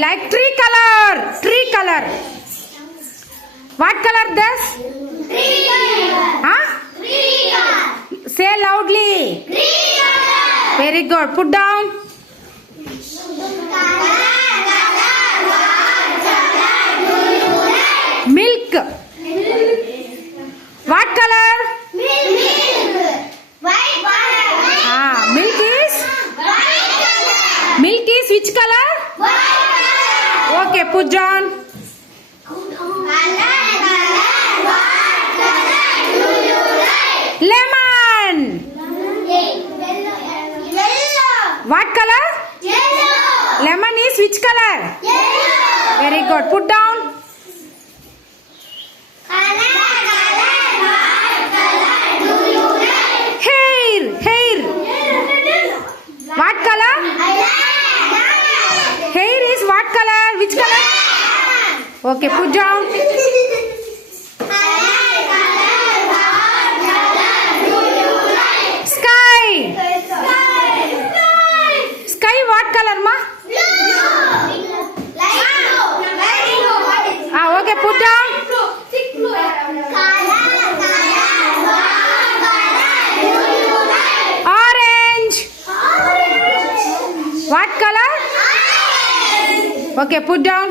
like tree color. Tree color. What color this? Tree color. Huh? Tree color. Say loudly. Tree color. Very good. Put down. Milk. What color? Milk. White color. Milk is? White color. Milk is which color? White color. Okay, put down. Lemon. What color? Lemon is which color? Very good. Put down. Hair. Hair. What color? Hair is what color? Which color? Okay, put down. Sky. Sky what color, ma? Okay, put down. Orange. What color? Okay, put down.